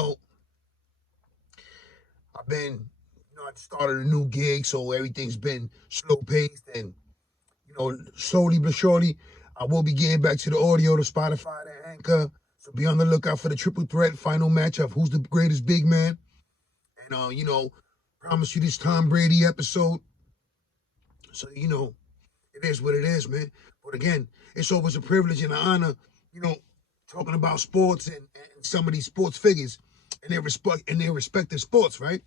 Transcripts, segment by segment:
know, I started a new gig, so everything's been slow paced and, slowly but surely, I will be getting back to the audio, to Spotify, to Anchor. So be on the lookout for the triple threat final match of who's the greatest big man. And, promise you this Tom Brady episode. So, it is what it is, man. But again, it's always a privilege and an honor, you know, talking about sports and some of these sports figures and their respective sports, right?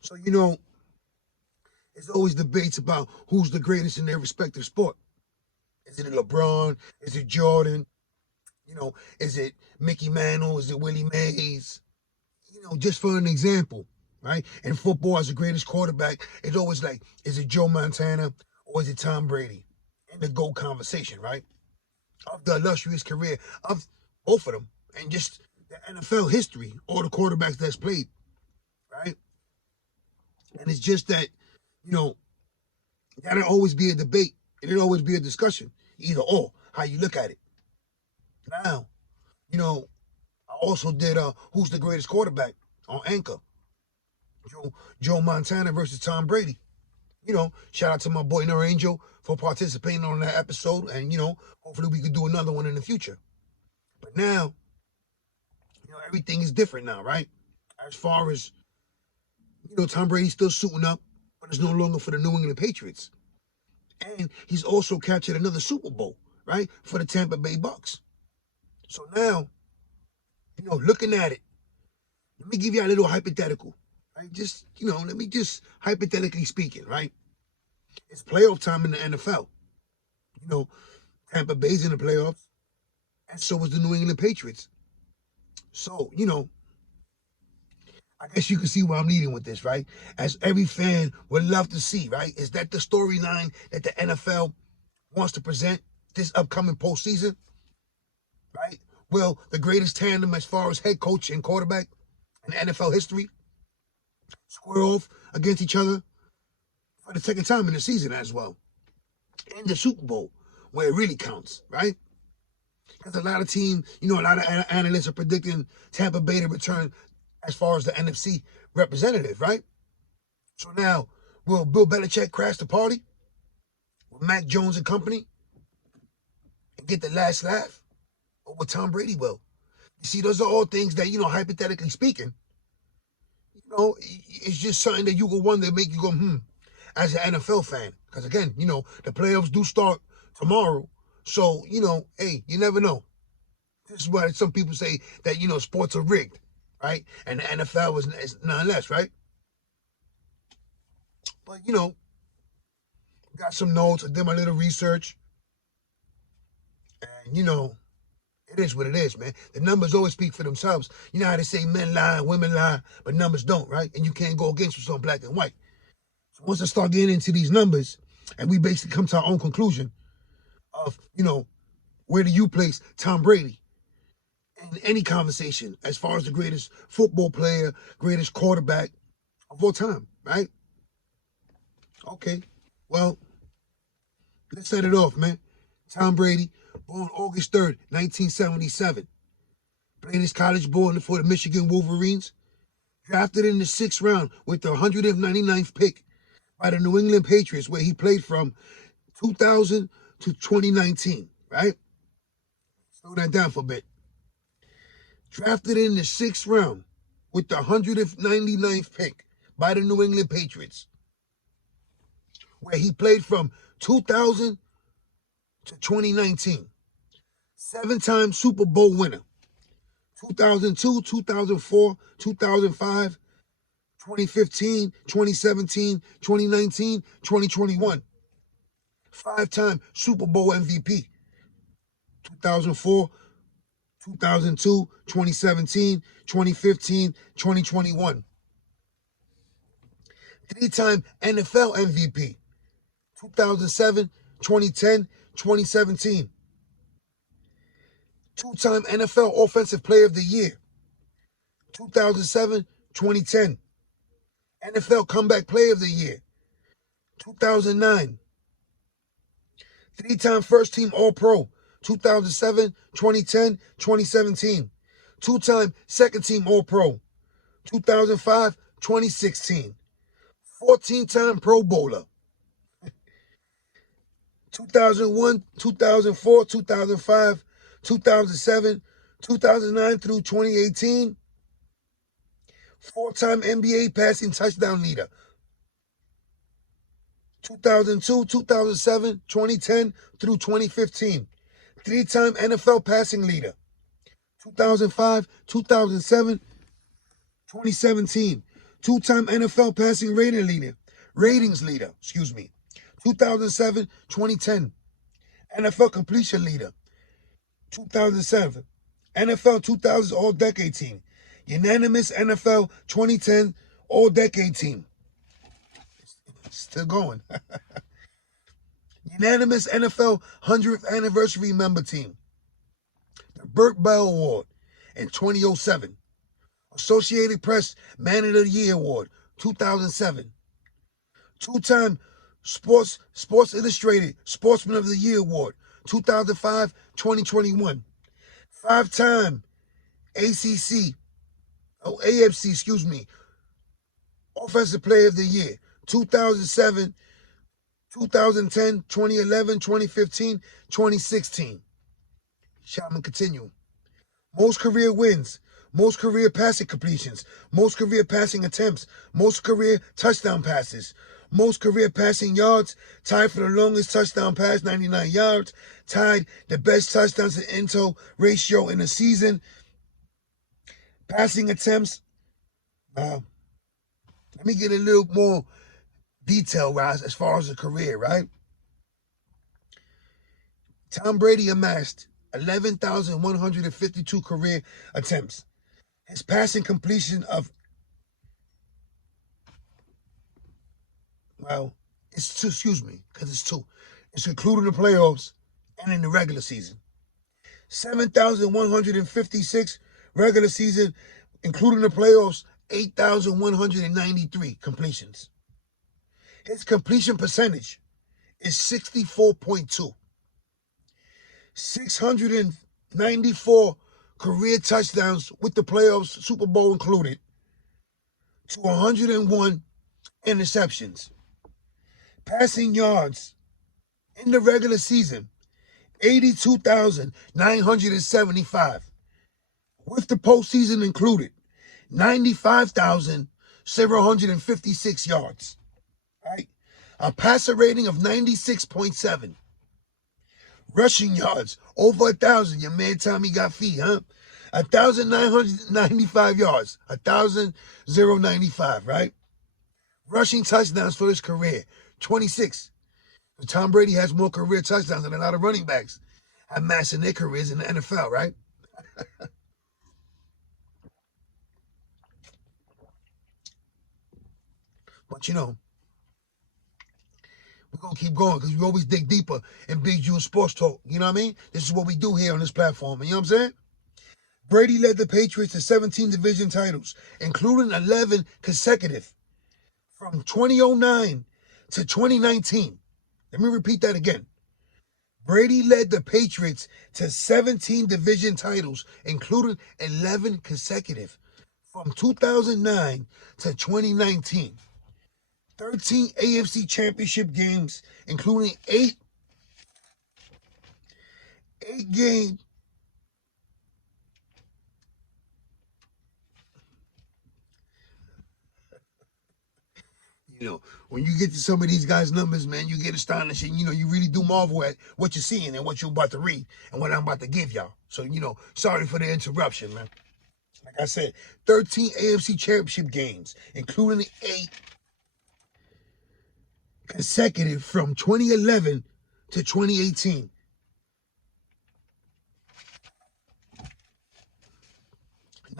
So, there's always debates about who's the greatest in their respective sport. Is it LeBron? Is it Jordan? Is it Mickey Mantle? Is it Willie Mays? Just for an example, right? In football, as the greatest quarterback, it's always like, is it Joe Montana or is it Tom Brady? In the GOAT conversation, right? Of the illustrious career of both of them and just the NFL history, all the quarterbacks that's played, right? And it's just that, you know, that'll always be a debate. It'll always be a discussion, either or, how you look at it. Now, I also did Who's the Greatest Quarterback on Anchor. Joe Montana versus Tom Brady. Shout out to my boy No Angel for participating on that episode. And, hopefully we could do another one in the future. But now, everything is different now, right? As far as, Tom Brady's still suiting up, but it's no longer for the New England Patriots. And he's also captured another Super Bowl, right? For the Tampa Bay Bucks. So now, looking at it, let me give you a little hypothetical, right? Just, let me just hypothetically speaking, right? It's playoff time in the NFL. Tampa Bay's in the playoffs, and so is the New England Patriots. So, I guess you can see where I'm leading with this, right? As every fan would love to see, right? Is that the storyline that the NFL wants to present this upcoming postseason, right? Will the greatest tandem as far as head coach and quarterback in NFL history square off against each other for the second time in the season as well? In the Super Bowl, where it really counts, right? Because a lot of teams, a lot of analysts are predicting Tampa Bay to return as far as the NFC representative, right? So now, will Bill Belichick crash the party with Mac Jones and company and get the last laugh? Or what Tom Brady will? You see, those are all things that, hypothetically speaking, it's just something that you will wonder, make you go, as an NFL fan. Because again, the playoffs do start tomorrow. So, hey, you never know. This is why some people say that, sports are rigged, right? And the NFL is none less, right? But, got some notes. I did my little research. And, it is what it is, man. The numbers always speak for themselves. You know how they say men lie, women lie, but numbers don't, right? And you can't go against what's on black and white. So once I start getting into these numbers, and we basically come to our own conclusion of, where do you place Tom Brady in any conversation as far as the greatest football player, greatest quarterback of all time, right? Okay, well, let's set it off, man. Tom Brady, born August 3rd, 1977. Played his college ball for the Michigan Wolverines. Drafted in the 6th round with the 199th pick by the New England Patriots, where he played from 2000 to 2019, right? Slow that down for a bit. Drafted in the 6th round with the 199th pick by the New England Patriots, where he played from 2000 to 2019. 7-time Super Bowl winner. 2002, 2004, 2005, 2015, 2017, 2019, 2021. 5-time Super Bowl MVP. 2004, 2002, 2017, 2015, 2021. 3-time NFL MVP. 2007, 2010, 2017. 2-time NFL Offensive Player of the Year. 2007, 2010. NFL Comeback Player of the Year. 2009. 3-time First Team All-Pro. 2007, 2010, 2017. Two-time second-team All-Pro. 2005, 2016. 14-time Pro Bowler. 2001, 2004, 2005, 2007, 2009 through 2018. Four-time NBA passing touchdown leader. 2002, 2007, 2010 through 2015. Three-time NFL passing leader. 2005, 2007, 2017. Two-time NFL passing ratings leader, 2007, 2010. NFL completion leader, 2007. NFL 2000 All-Decade Team. Unanimous NFL 2010 All-Decade Team. Still going. Unanimous NFL 100th Anniversary Member Team. The Burt Bell Award in 2007. Associated Press Man of the Year Award, 2007. Two-time Sports Illustrated Sportsman of the Year Award, 2005, 2021. Five-time AFC, Offensive Player of the Year, 2007, 2010, 2011, 2015, 2016. Shall we continue? Most career wins, most career passing completions, most career passing attempts, most career touchdown passes, most career passing yards, tied for the longest touchdown pass, 99 yards, tied the best touchdowns to end ratio in a season, passing attempts. Let me get a little more detail, guys, as far as the career, right? Tom Brady amassed 11,152 career attempts. His passing completion of, it's two, because it's two. It's including the playoffs and in the regular season. 7,156 regular season, including the playoffs, 8,193 completions. His completion percentage is 64.2. 694 career touchdowns with the playoffs, Super Bowl included, to 101 interceptions. Passing yards in the regular season, 82,975. With the postseason included, 95,756 yards. Right? A passer rating of 96.7. Rushing yards, over 1,000. Your man Tommy got feet, huh? 1,995 yards. 1,095, right? Rushing touchdowns for his career, 26. So Tom Brady has more career touchdowns than a lot of running backs have amassed in their careers in the NFL, right? But we're going to keep going because we always dig deeper in Big Jew sports talk. You know what I mean? This is what we do here on this platform. You know what I'm saying? Brady led the Patriots to 17 division titles, including 11 consecutive from 2009 to 2019. Let me repeat that again. Brady led the Patriots to 17 division titles, including 11 consecutive from 2009 to 2019. 13 AFC championship games, including eight games. When you get to some of these guys' numbers, man, you get astonished and, you really do marvel at what you're seeing and what you're about to read and what I'm about to give y'all. So, sorry for the interruption, man. Like I said, 13 AFC championship games, including 8 consecutive from 2011 to 2018.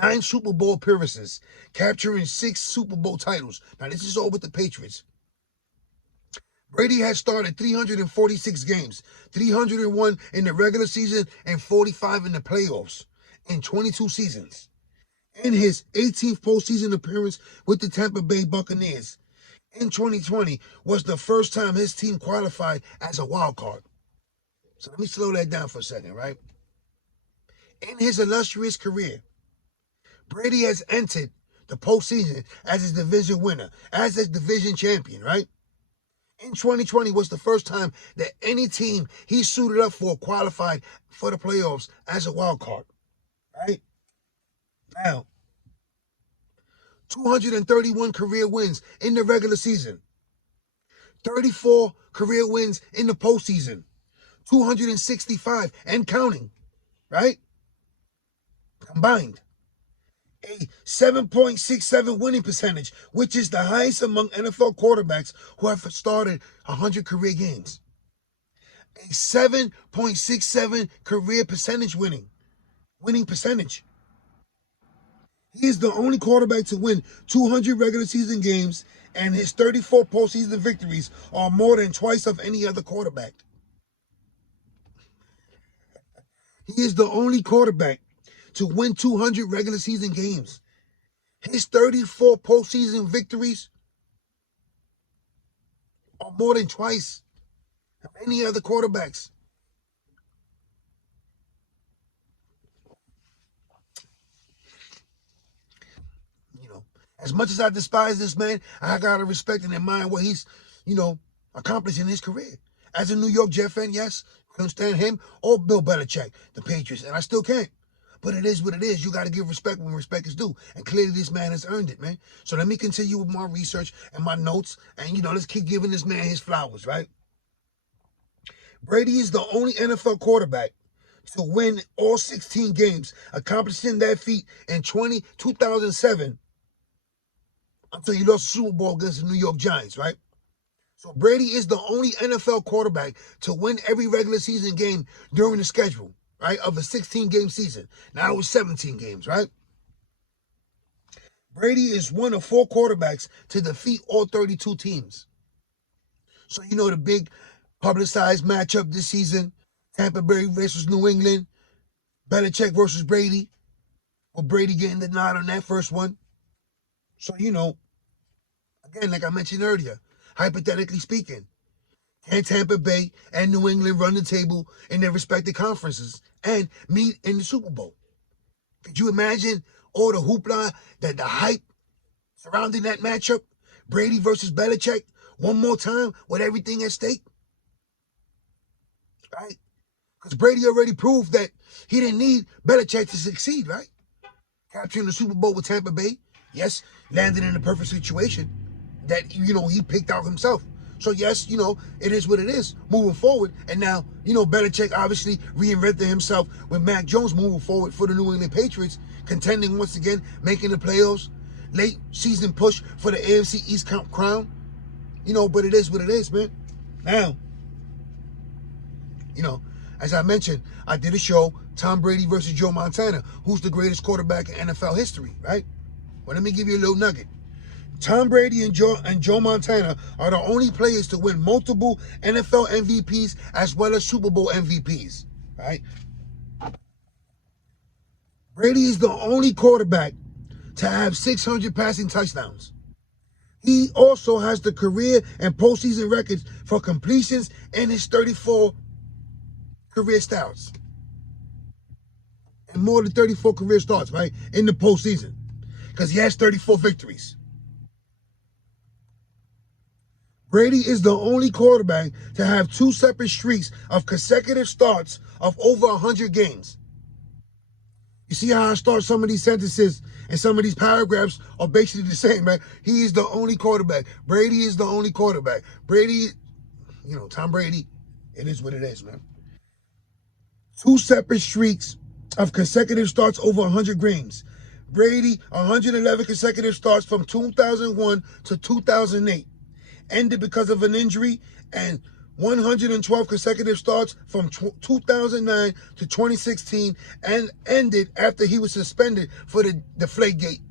9 Super Bowl appearances, capturing 6 Super Bowl titles. Now, this is all with the Patriots. Brady has started 346 games, 301 in the regular season and 45 in the playoffs in 22 seasons. In his 18th postseason appearance with the Tampa Bay Buccaneers in 2020 was the first time his team qualified as a wild card. So let me slow that down for a second, right? In his illustrious career, Brady has entered the postseason as his division winner, as his division champion, right? In 2020 was the first time that any team he suited up for qualified for the playoffs as a wild card, right? Now, 231 career wins in the regular season, 34 career wins in the postseason, 265 and counting, right? Combined. A 7.67 winning percentage, which is the highest among NFL quarterbacks who have started 100 career games. A 7.67 career percentage winning percentage. He is the only quarterback to win 200 regular season games, and his 34 postseason victories are more than twice of any other quarterback. He is the only quarterback to win 200 regular season games. His 34 postseason victories are more than twice of any other quarterbacks. You know, as much as I despise this man, I gotta respect and admire what he's, accomplished in his career. As a New York Jet fan, yes, couldn't stand him or Bill Belichick, the Patriots, and I still can't. But it is what it is. You got to give respect when respect is due. And clearly this man has earned it, man. So let me continue with my research and my notes. And, let's keep giving this man his flowers, right? Brady is the only NFL quarterback to win all 16 games, accomplishing that feat in 2007 until he lost the Super Bowl against the New York Giants, right? So Brady is the only NFL quarterback to win every regular season game during the schedule, right, of a 16-game season. Now it was 17 games, right? Brady is one of 4 quarterbacks to defeat all 32 teams. So the big publicized matchup this season, Tampa Bay versus New England, Belichick versus Brady, with Brady getting the nod on that first one. So, again, like I mentioned earlier, hypothetically speaking, can Tampa Bay and New England run the table in their respective conferences and meet in the Super Bowl? Could you imagine all the hoopla, the hype surrounding that matchup? Brady versus Belichick one more time with everything at stake? Right? Because Brady already proved that he didn't need Belichick to succeed, right? Capturing the Super Bowl with Tampa Bay, yes, landed in the perfect situation that, he picked out himself. So, yes, it is what it is moving forward. And now, Belichick obviously reinvented himself with Mac Jones moving forward for the New England Patriots, contending once again, making the playoffs, late season push for the AFC East crown. But it is what it is, man. Now, as I mentioned, I did a show, Tom Brady versus Joe Montana, who's the greatest quarterback in NFL history, right? Well, let me give you a little nugget. Tom Brady and Joe Montana are the only players to win multiple NFL MVPs as well as Super Bowl MVPs, right? Brady is the only quarterback to have 600 passing touchdowns. He also has the career and postseason records for completions and his 34 career starts. And more than 34 career starts, right, in the postseason. Because he has 34 victories. Brady is the only quarterback to have 2 separate streaks of consecutive starts of over 100 games. You see how I start some of these sentences and some of these paragraphs are basically the same, right? He is the only quarterback. Brady is the only quarterback. Brady, Tom Brady, it is what it is, man. 2 separate streaks of consecutive starts over 100 games. Brady, 111 consecutive starts from 2001 to 2008. Ended because of an injury, and 112 consecutive starts from 2009 to 2016, and ended after he was suspended for the Deflategate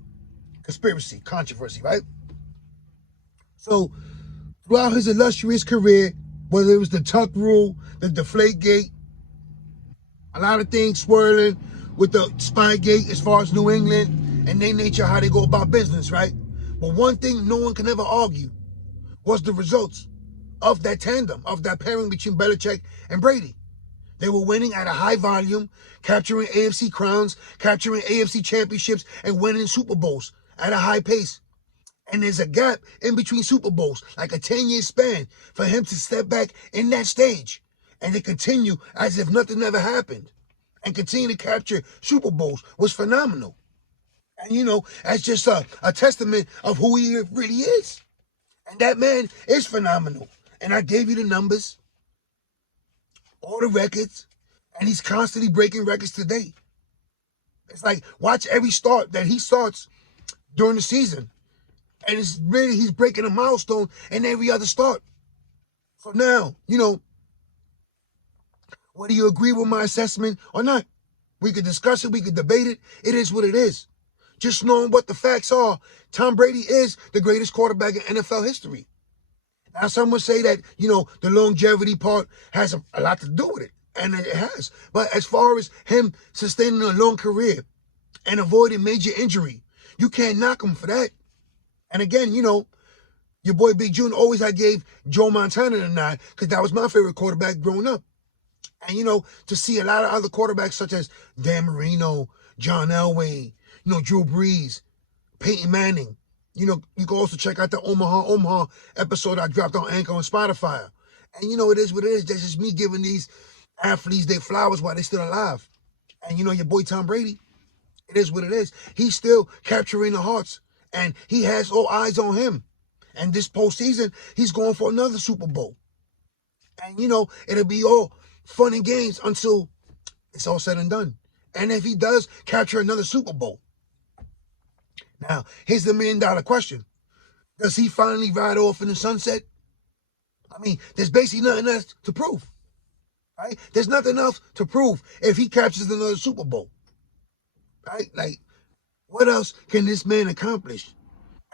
controversy, right? So, throughout his illustrious career, whether it was the Tuck Rule, the Deflategate, a lot of things swirling with the Spygate as far as New England and their nature, how they go about business, right? But one thing no one can ever argue was the results of that tandem, of that pairing between Belichick and Brady. They were winning at a high volume, capturing AFC crowns, capturing AFC championships, and winning Super Bowls at a high pace. And there's a gap in between Super Bowls, like a 10-year span, for him to step back in that stage and to continue as if nothing ever happened and continue to capture Super Bowls was phenomenal. And, that's just a testament of who he really is. And that man is phenomenal. And I gave you the numbers, all the records, and he's constantly breaking records today. It's like, watch every start that he starts during the season. And it's really, he's breaking a milestone in every other start. So now, whether you agree with my assessment or not, we could discuss it, we could debate it. It is what it is. Just knowing what the facts are, Tom Brady is the greatest quarterback in NFL history. Now, some would say that, the longevity part has a lot to do with it, and it has. But as far as him sustaining a long career and avoiding major injury, you can't knock him for that. And again, your boy Big June always I gave Joe Montana the nod because that was my favorite quarterback growing up. And, to see a lot of other quarterbacks such as Dan Marino, John Elway, Drew Brees, Peyton Manning. You can also check out the Omaha episode I dropped on Anchor and Spotify. And, it is what it is. That's just me giving these athletes their flowers while they're still alive. And, your boy Tom Brady, it is what it is. He's still capturing the hearts. And he has all eyes on him. And this postseason, he's going for another Super Bowl. And, it'll be all fun and games until it's all said and done. And if he does capture another Super Bowl. Now, here's the $1 million question. Does he finally ride off in the sunset? I mean, there's basically nothing else to prove. Right? There's nothing else to prove if he captures another Super Bowl. Right? Like, what else can this man accomplish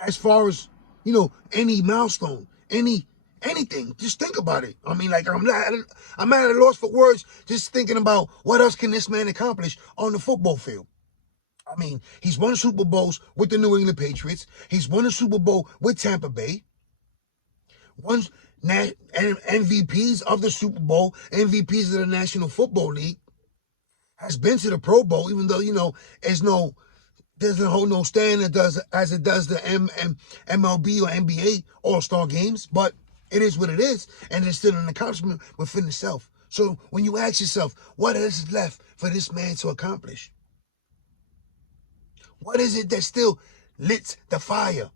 as far as, any milestone, anything? Just think about it. I mean, like, I'm at a loss for words just thinking about what else can this man accomplish on the football field. I mean, he's won Super Bowls with the New England Patriots. He's won a Super Bowl with Tampa Bay. Won MVPs of the Super Bowl, MVPs of the National Football League. Has been to the Pro Bowl, even though, doesn't hold no stand as it does the MLB or NBA All-Star games. But it is what it is. And it's still an accomplishment within itself. So when you ask yourself, what is left for this man to accomplish? What is it that still lit the fire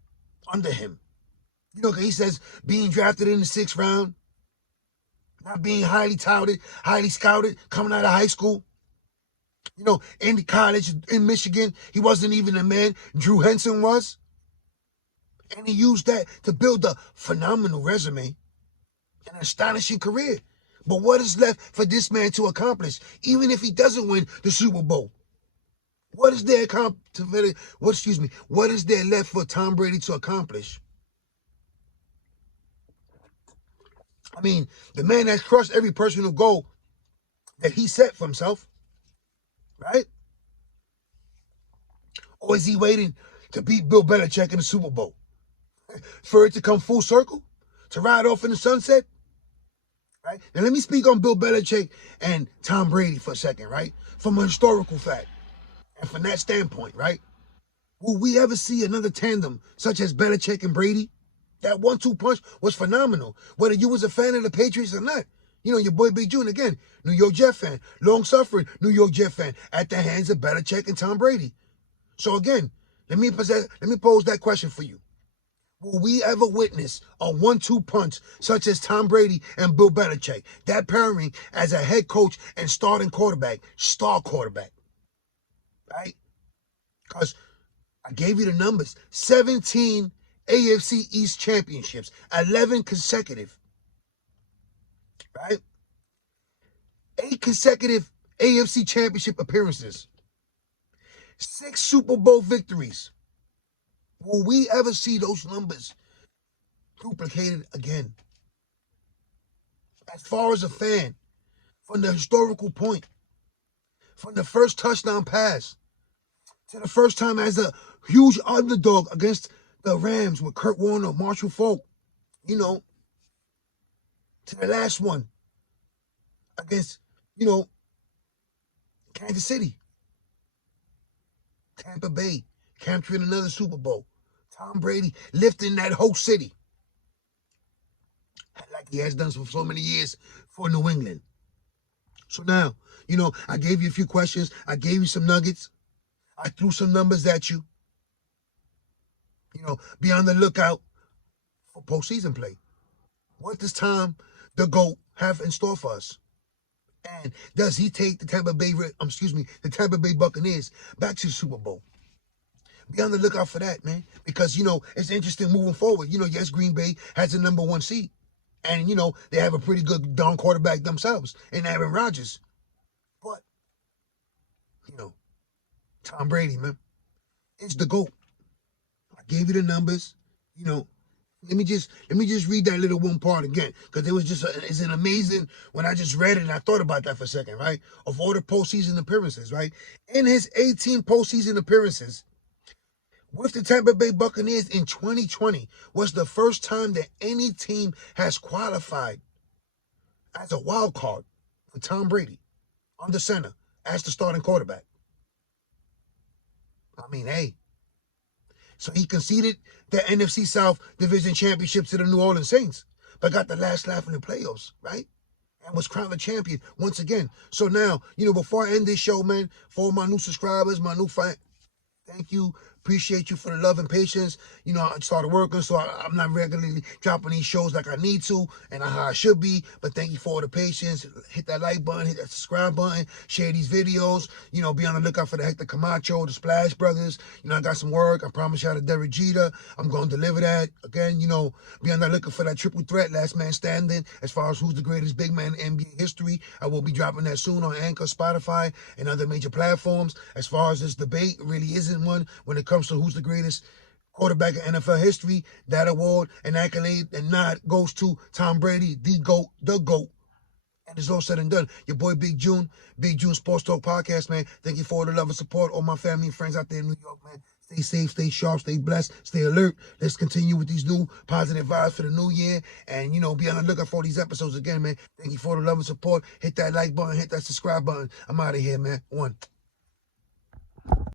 under him? Cause he says being drafted in the 6th round, not being highly touted, highly scouted, coming out of high school. In college in Michigan, he wasn't even a man. Drew Henson was. And he used that to build a phenomenal resume and an astonishing career. But what is left for this man to accomplish, even if he doesn't win the Super Bowl? What is there left for Tom Brady to accomplish? I mean, the man has crushed every personal goal that he set for himself, right? Or is he waiting to beat Bill Belichick in the Super Bowl? For it to come full circle? To ride off in the sunset? Right? Now let me speak on Bill Belichick and Tom Brady for a second, right? From a historical fact. And from that standpoint, right? Will we ever see another tandem such as Belichick and Brady? That 1-2 punch was phenomenal. Whether you was a fan of the Patriots or not. Your boy Big June, again, New York Jet fan, long-suffering New York Jet fan, at the hands of Belichick and Tom Brady. So again, let me pose that question for you. Will we ever witness a 1-2 punch such as Tom Brady and Bill Belichick? That pairing as a head coach and starting quarterback, star quarterback. Right? Because I gave you the numbers. 17 AFC East championships. 11 consecutive. Right? 8 consecutive AFC championship appearances. 6 Super Bowl victories. Will we ever see those numbers duplicated again? As far as a fan, from the historical point, from the first touchdown pass to the first time as a huge underdog against the Rams with Kurt Warner, Marshall Faulk, to the last one against, You know, Kansas City, Tampa Bay, capturing another Super Bowl. Tom Brady lifting that whole city like he has done for so many years for New England. So now, I gave you a few questions. I gave you some nuggets. I threw some numbers at you. Be on the lookout for postseason play. What does Tom, the GOAT, have in store for us? And does he take the Tampa Bay Buccaneers back to the Super Bowl? Be on the lookout for that, man. Because, it's interesting moving forward. Yes, Green Bay has the number 1 seed. And, they have a pretty good darn quarterback themselves in Aaron Rodgers. But, Tom Brady, man, it's the GOAT. I gave you the numbers. Let me just read that little one part again, because it was it's an amazing, when I just read it and I thought about that for a second, right? Of all the postseason appearances, right? In his 18 postseason appearances with the Tampa Bay Buccaneers in 2020 was the first time that any team has qualified as a wild card for Tom Brady under center as the starting quarterback. I mean, hey. So he conceded the NFC South Division Championship to the New Orleans Saints, but got the last laugh in the playoffs, right? And was crowned the champion once again. So now, before I end this show, man, for all my new subscribers, my new fans, thank you. Appreciate you for the love and patience. I started working, so I'm not regularly dropping these shows like I need to and how I should be. But thank you for all the patience. Hit that like button, hit that subscribe button, share these videos. Be on the lookout for the Hector Camacho, the Splash Brothers. I got some work. I promise y'all the Derek Jeter. I'm going to deliver that. Again, be on the lookout for that triple threat, last man standing, as far as who's the greatest big man in NBA history. I will be dropping that soon on Anchor, Spotify, and other major platforms. As far as this debate, it really isn't one when it comes to who's the greatest quarterback in NFL history. That award and accolade and nod goes to Tom Brady, the GOAT, And it's all said and done. Your boy Big June Sports Talk Podcast, man. Thank you for all the love and support. All my family and friends out there in New York, man. Stay safe, stay sharp, stay blessed, stay alert. Let's continue with these new positive vibes for the new year. And, be on the lookout for these episodes again, man. Thank you for the love and support. Hit that like button, hit that subscribe button. I'm out of here, man. One.